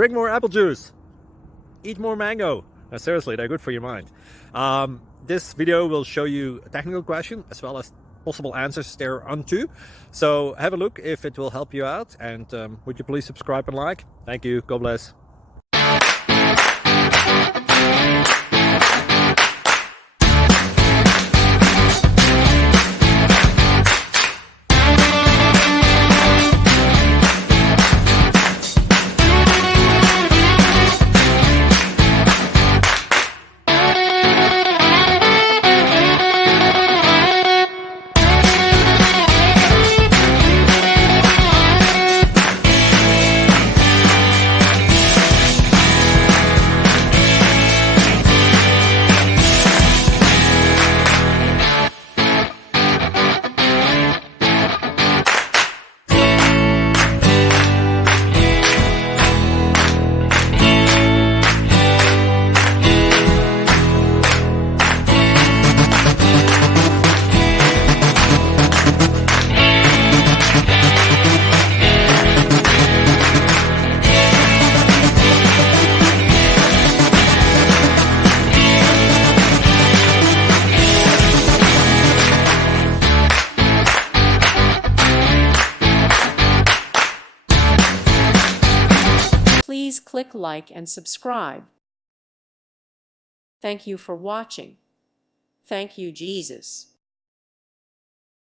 Drink more apple juice. Eat more mango. Seriously, they're good for your mind. This video will show you a technical question as well as possible answers thereunto. So have a look if it will help you out, and would you please subscribe and like? Thank you. God bless. Please click like and subscribe. Thank you for watching. Thank you, Jesus.